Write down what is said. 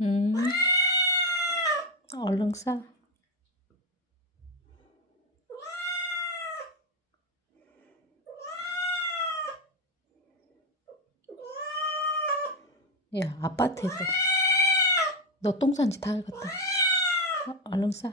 음, 얼른 싸. 야, 아파트에서 너 똥 싼지 다 알겠다. 얼른 싸.